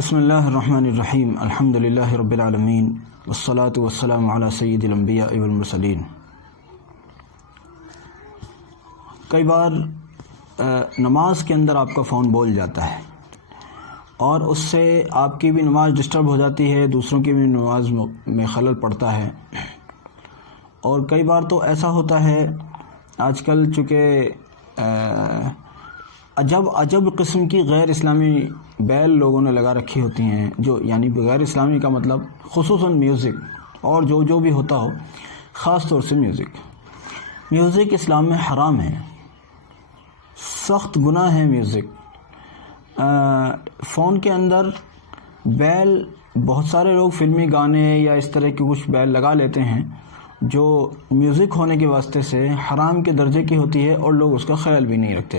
بسم اللہ الرحمن الرحیم الحمد للہ رب العالمین والصلاة والسلام علی سید الانبیاء والمرسلین۔ کئی بار نماز کے اندر آپ کا فون بول جاتا ہے اور اس سے آپ کی بھی نماز ڈسٹرب ہو جاتی ہے، دوسروں کی بھی نماز میں خلل پڑتا ہے۔ اور کئی بار تو ایسا ہوتا ہے آج کل چونکہ عجب قسم کی غیر اسلامی بیل لوگوں نے لگا رکھی ہوتی ہیں، جو یعنی غیر اسلامی کا مطلب خصوصاً میوزک اور جو بھی ہوتا ہو، خاص طور سے میوزک اسلام میں حرام ہے، سخت گناہ ہے میوزک۔ فون کے اندر بیل بہت سارے لوگ فلمی گانے یا اس طرح کی کچھ بیل لگا لیتے ہیں جو میوزک ہونے کے واسطے سے حرام کے درجے کی ہوتی ہے اور لوگ اس کا خیال بھی نہیں رکھتے۔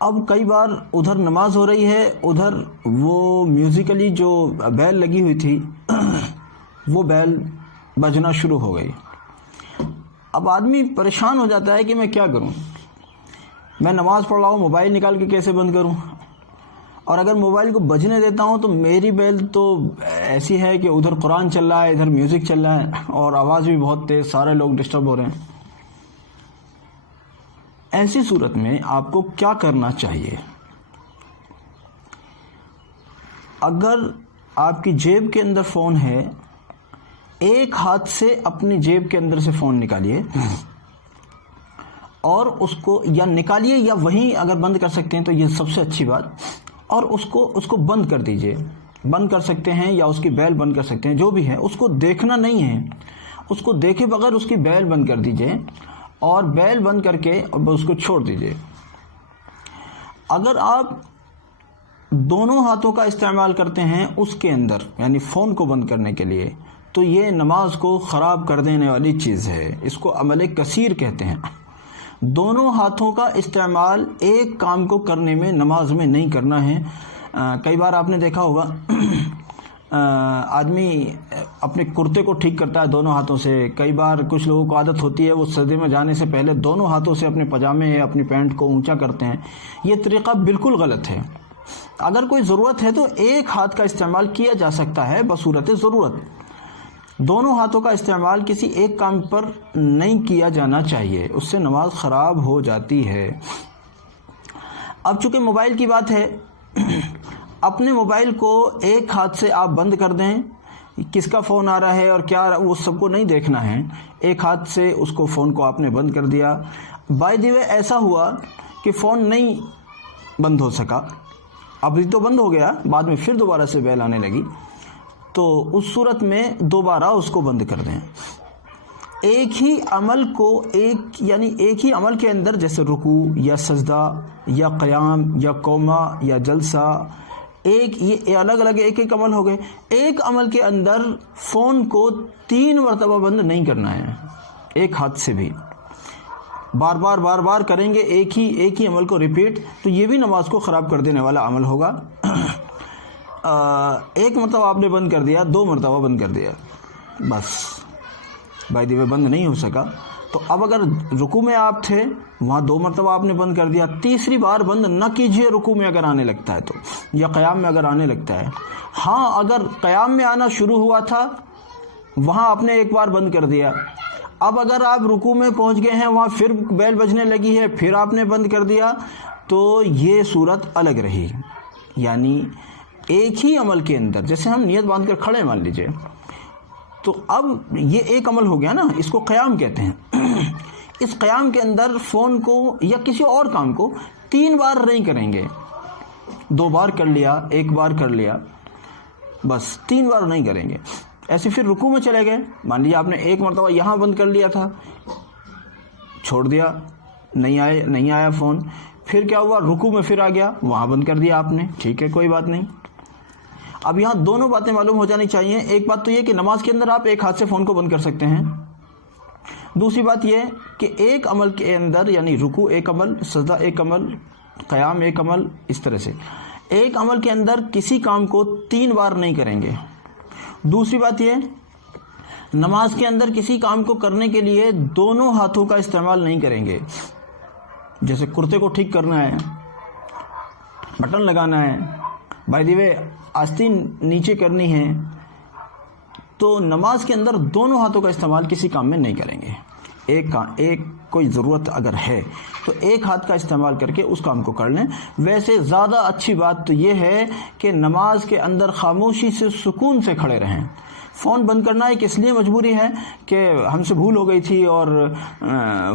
اب کئی بار ادھر نماز ہو رہی ہے، ادھر وہ میوزیکلی جو بیل لگی ہوئی تھی وہ بیل بجنا شروع ہو گئی۔ اب آدمی پریشان ہو جاتا ہے کہ میں کیا کروں، میں نماز پڑھ رہا ہوں، موبائل نکال کے کیسے بند کروں؟ اور اگر موبائل کو بجنے دیتا ہوں تو میری بیل تو ایسی ہے کہ ادھر قرآن چل رہا ہے، ادھر میوزک چل رہا ہے اور آواز بھی بہت تیز، سارے لوگ ڈسٹرب ہو رہے ہیں۔ ایسی صورت میں آپ کو کیا کرنا چاہیے؟ اگر آپ کی جیب کے اندر فون ہے، ایک ہاتھ سے اپنی جیب کے اندر سے فون نکالیے اور اس کو یا نکالیے یا وہیں اگر بند کر سکتے ہیں تو یہ سب سے اچھی بات، اور اس کو بند کر دیجئے۔ بند کر سکتے ہیں یا اس کی بیل بند کر سکتے ہیں، جو بھی ہے اس کو دیکھنا نہیں ہے، اس کو دیکھے بغیر اس کی بیل بند کر دیجئے اور بیل بند کر کے اس کو چھوڑ دیجئے۔ اگر آپ دونوں ہاتھوں کا استعمال کرتے ہیں اس کے اندر، یعنی فون کو بند کرنے کے لیے، تو یہ نماز کو خراب کر دینے والی چیز ہے، اس کو عمل کثیر کہتے ہیں۔ دونوں ہاتھوں کا استعمال ایک کام کو کرنے میں نماز میں نہیں کرنا ہے۔ کئی بار آپ نے دیکھا ہوگا آدمی اپنے کرتے کو ٹھیک کرتا ہے دونوں ہاتھوں سے، کئی بار کچھ لوگوں کو عادت ہوتی ہے وہ سجدے میں جانے سے پہلے دونوں ہاتھوں سے اپنے پاجامے یا اپنی پینٹ کو اونچا کرتے ہیں۔ یہ طریقہ بالکل غلط ہے۔ اگر کوئی ضرورت ہے تو ایک ہاتھ کا استعمال کیا جا سکتا ہے بصورت ضرورت، دونوں ہاتھوں کا استعمال کسی ایک کام پر نہیں کیا جانا چاہیے، اس سے نماز خراب ہو جاتی ہے۔ اب چونکہ موبائل کی بات ہے، اپنے موبائل کو ایک ہاتھ سے آپ بند کر دیں، کس کا فون آ رہا ہے اور کیا وہ سب کو نہیں دیکھنا ہے، ایک ہاتھ سے اس کو فون کو آپ نے بند کر دیا۔ بائی دی وے ایسا ہوا کہ فون نہیں بند ہو سکا، ابھی تو بند ہو گیا، بعد میں پھر دوبارہ سے بیل آنے لگی، تو اس صورت میں دوبارہ اس کو بند کر دیں۔ ایک ہی عمل کے اندر، جیسے رکوع یا سجدہ یا قیام یا قومہ یا جلسہ، یہ الگ الگ ایک عمل ہو گئے۔ ایک عمل کے اندر فون کو 3 مرتبہ بند نہیں کرنا ہے، ایک ہاتھ سے بھی بار بار کریں گے ایک ہی عمل کو ریپیٹ، تو یہ بھی نماز کو خراب کر دینے والا عمل ہوگا۔ ایک مرتبہ آپ نے بند کر دیا، 2 مرتبہ بند کر دیا، بس بائی دی وے بند نہیں ہو سکا، تو اب اگر رکوع میں آپ تھے وہاں 2 مرتبہ آپ نے بند کر دیا، تیسری بار بند نہ کیجئے رکوع میں اگر آنے لگتا ہے تو، یا قیام میں اگر آنے لگتا ہے۔ ہاں اگر قیام میں آنا شروع ہوا تھا وہاں آپ نے ایک بار بند کر دیا، اب اگر آپ رکوع میں پہنچ گئے ہیں وہاں پھر بیل بجنے لگی ہے، پھر آپ نے بند کر دیا، تو یہ صورت الگ رہی۔ یعنی ایک ہی عمل کے اندر، جیسے ہم نیت باندھ کر کھڑے مان لیجئے، تو اب یہ ایک عمل ہو گیا نا، اس کو قیام کہتے ہیں۔ اس قیام کے اندر فون کو یا کسی اور کام کو 3 بار نہیں کریں گے، 2 بار کر لیا، 1 بار کر لیا، بس 3 بار نہیں کریں گے۔ ایسے پھر رکوع میں چلے گئے، مان لیجیے آپ نے 1 مرتبہ یہاں بند کر لیا تھا، چھوڑ دیا، نہیں آیا فون، پھر کیا ہوا، رکوع میں پھر آ گیا، وہاں بند کر دیا آپ نے، ٹھیک ہے کوئی بات نہیں۔ اب یہاں دونوں باتیں معلوم ہو جانی چاہیے۔ ایک بات تو یہ کہ نماز کے اندر آپ ایک ہاتھ سے فون کو بند کر سکتے ہیں، دوسری بات یہ کہ ایک عمل کے اندر، یعنی رکوع ایک عمل، سجدہ ایک عمل، قیام ایک عمل، اس طرح سے ایک عمل کے اندر کسی کام کو 3 بار نہیں کریں گے۔ دوسری بات یہ، نماز کے اندر کسی کام کو کرنے کے لیے دونوں ہاتھوں کا استعمال نہیں کریں گے۔ جیسے کرتے کو ٹھیک کرنا ہے بٹن لگانا ہے، بائی دی وے آستین نیچے کرنی ہے، تو نماز کے اندر دونوں ہاتھوں کا استعمال کسی کام میں نہیں کریں گے. ایک کوئی ضرورت اگر ہے تو ایک ہاتھ کا استعمال کر کے اس کام کو کر لیں. ویسے زیادہ اچھی بات تو یہ ہے کہ نماز کے اندر خاموشی سے سکون سے کھڑے رہیں. فون بند کرنا ایک اس لیے مجبوری ہے کہ ہم سے بھول ہو گئی تھی اور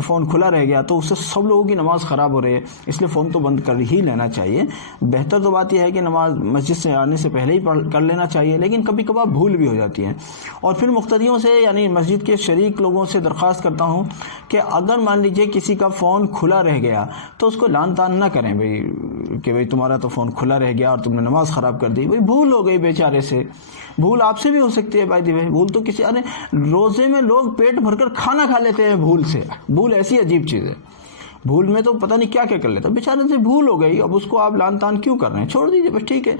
فون کھلا رہ گیا، تو اس سے سب لوگوں کی نماز خراب ہو رہی ہے، اس لیے فون تو بند کر ہی لینا چاہیے. بہتر تو بات یہ ہے کہ نماز مسجد سے آنے سے پہلے ہی کر لینا چاہیے، لیکن کبھی کبھار بھول بھی ہو جاتی ہے. اور پھر مقتدیوں سے یعنی مسجد کے شریک لوگوں سے درخواست کرتا ہوں کہ اگر مان لیجئے کسی کا فون کھلا رہ گیا تو اس کو لان تان نہ کریں کہ بھئی تمہارا تو فون کھلا رہ گیا اور تم نے نماز خراب کر دی. بھئی بھول ہو گئی بیچارے سے، بھول آپ سے بھی ہو سکتی ہے. بھول تو کسی، ارے روزے میں لوگ پیٹ بھر کر کھانا کھا لیتے ہیں بھول سے. بھول ایسی عجیب چیز ہے، بھول میں تو پتہ نہیں کیا کیا کر لیتا. بیچارے سے بھول ہو گئی، اب اس کو آپ لان تان کیوں کر رہے ہیں؟ چھوڑ دیجیے بس، ٹھیک ہے.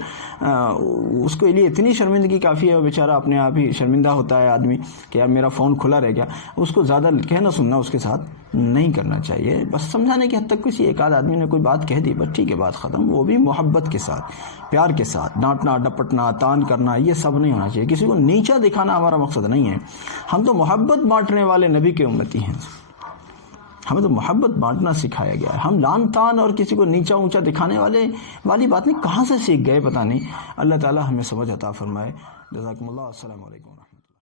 اس کے لیے اتنی شرمندگی کافی ہے، بیچارہ اپنے آپ ہی شرمندہ ہوتا ہے آدمی کہ یار میرا فون کھلا رہ گیا. اس کو زیادہ کہنا سننا اس کے ساتھ نہیں کرنا چاہیے. بس سمجھانے کی حد تک کسی ایک آدھ آدمی نے کوئی بات کہہ دی، بس ٹھیک ہے، بات ختم. وہ بھی محبت کے ساتھ، پیار کے ساتھ. ڈانٹنا ڈپٹنا تان کرنا یہ سب نہیں ہونا چاہیے. کسی کو نیچا دکھانا ہمارا مقصد نہیں ہے. ہم تو محبت بانٹنے والے نبی کے امتی ہیں، ہمیں تو محبت بانٹنا سکھایا گیا ہے. ہم لان تان اور کسی کو نیچا اونچا دکھانے والی بات نہیں، کہاں سے سیکھ گئے پتہ نہیں. اللہ تعالی ہمیں سمجھ عطا فرمائے. جزاکم اللہ. السلام علیکم.